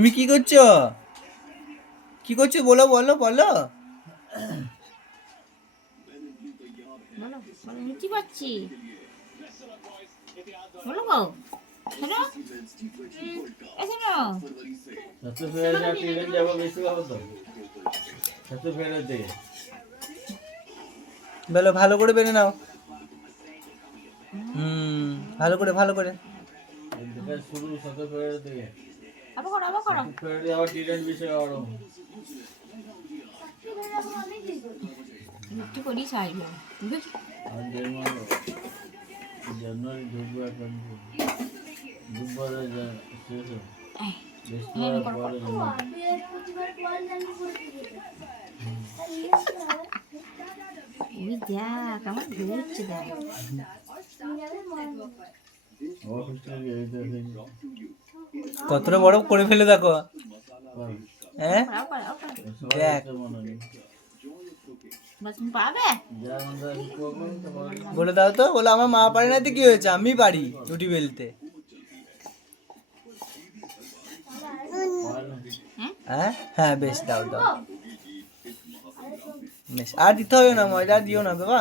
তুমি কি করছো? কি করছো বলো বলো বলো। বলো বলো লুচি পাচ্ছি বলো গো শোনো শোনো ছাত্র ফেরত ট্রেন যাবো বেশি ভালো তো ছাত্র ফেরত দিয়ে বলো ভালো করে বেড়ে নাও। হুম, ভালো করে ভালো করে। দেখা শুরু ছাত্র ফেরত দিয়ে আবার করো আবার করো ছাত্র ফেরত দিয়ে আবার ট্রেন বেশি গরম লুচি করি ছাড়বে আর দেড় মাস জানুয়ারি ঢুকবো এখন বুধবার শেষ হবে বৃহস্পতিবার পরে ওই দেখ আমার ঘুরছে দেখ কতটা বড় করে ফেলে দেখো। হ্যাঁ আবার আবার দেখ, বাস তুমি পাবে বলে দাও তো, বলে আমার মা পারে না তো কি হয়েছে, আমি পারি রুটি বেলতে। হ্যাঁ হ্যাঁ বেশ দাও দাও বেশ, আর দিতে হবে না, ময়দা আর দিও না বাবা।